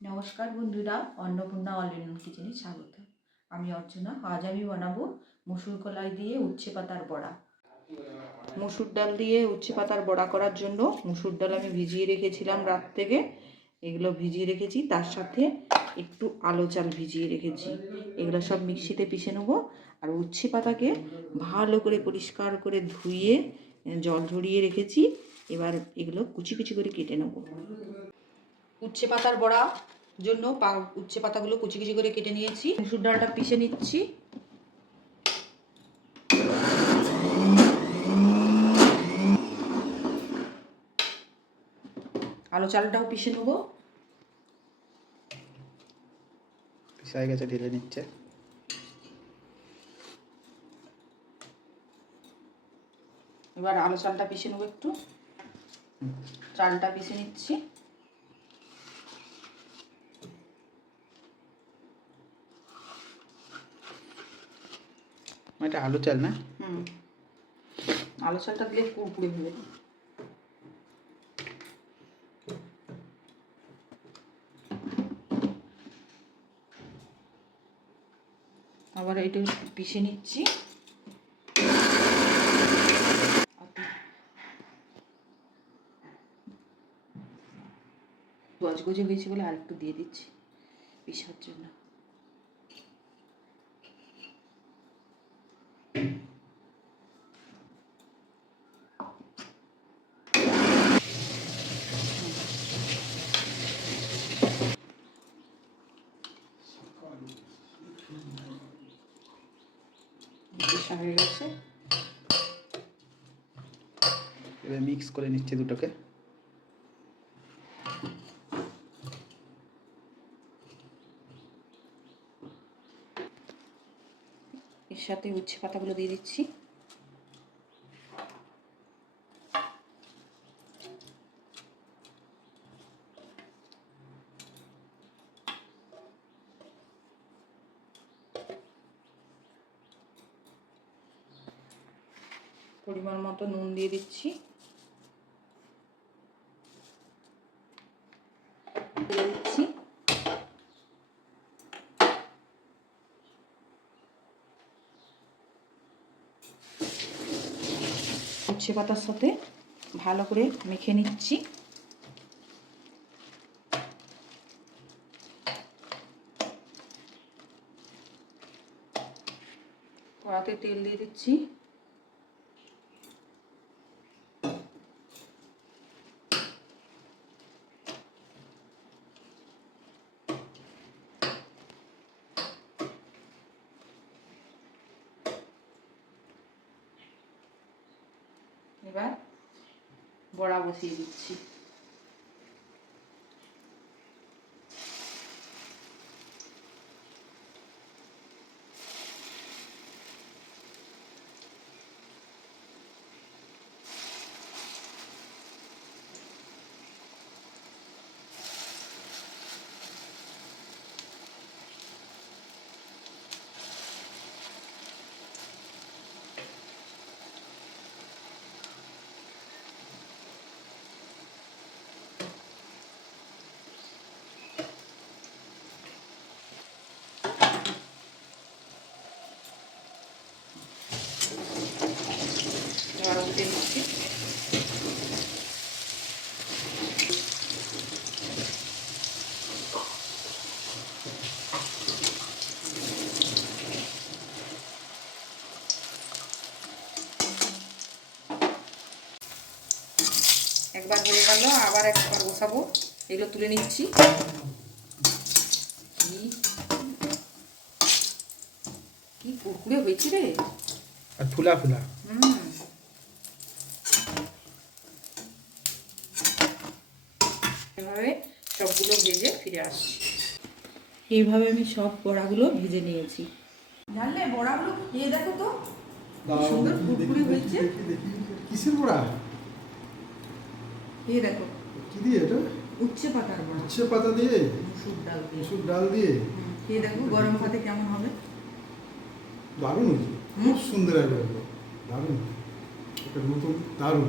নমস্কার বন্ধুরা, Annapurna all in one কিচেনে স্বাগত। আমি অর্চনা। আজ আমি বানাবো মসুর কলাই দিয়ে উচ্ছে পাতার বড়া। মসুর ডাল দিয়ে উচ্ছে পাতার বড়া করার জন্য মসুর ডাল আমি ভিজিয়ে রেখেছিলাম রাত থেকে। এগুলো ভিজিয়ে রেখেছি, তার সাথে একটু আলো চাল ভিজিয়ে রেখেছি। এগুলো সব মিক্সিতে পিষে নেবো। আর উচ্ছে পাতাকে ভালো করে পরিষ্কার করে ধুয়ে জল ঝরিয়ে রেখেছি। এবার এগুলো কুচি কুচি করে কেটে নেবো। উচ্ছে পাতার বড়া জন্য উচ্ছে পাতাগুলো কুচি কুচি করে কেটে নিয়েছি। মসুর ডালটা পিষে নিচ্ছি। আলো চালটাও পিষে নেবো। পিষে গেছে, ঢেলে নিচ্ছে। এবার আলো চালটা পিষে নেবো একটু। চালটা পিষে নিচ্ছি। এটা আলু চাল না? আলো চালটা দিলে কুড়কুড়ে হবে। আবার এটা পিষে নিচ্ছি। গজগজে হয়েছে বলে আরেকটু দিয়ে দিচ্ছি পিষার জন্য। পিষা হয়ে গেছে। এবার মিক্স করে নিচ্ছে দুটোকে। এর সাথে উচ্ছে পাতাগুলো দিয়ে দিচ্ছি। পরিমাণ মতো নুন দিয়ে দিচ্ছি। উচ্ছে পাতার সাথে ভালো করে মেখে নিচ্ছি। কড়াতে তেল দিয়ে দিচ্ছি। এবার বড়া বসিয়ে দিচ্ছি। এবার উল্টে দিচ্ছি। একবার হয়ে গেল, আবার একবার বসাবো। এগুলো তুলে নিচ্ছি। কি কুড়কুড়ে হয়েছে রে, আর ফুলা ফুলা। এভাবে সবগুলো ভেজে ফিরে আসছি। এইভাবে আমি সব বড়াগুলো ভেজে নিয়েছি। জানলে বড়াগুলো খেয়ে দেখো তো, সুন্দর কুড়কুড়ে হয়েছে। কিসের বড়া? খেয়ে দেখো। কি দিয়ে এটা? উচ্ছে পাতার বড়া। উচ্ছে পাতা দিয়ে, মসুর ডাল দিয়ে। মসুর ডাল দিয়ে। খেয়ে দেখো গরম ভাতে কেমন হবে। দারুণ হয়েছে, খুব সুন্দর একবার, দারুণ, এটা নতুন, দারুণ।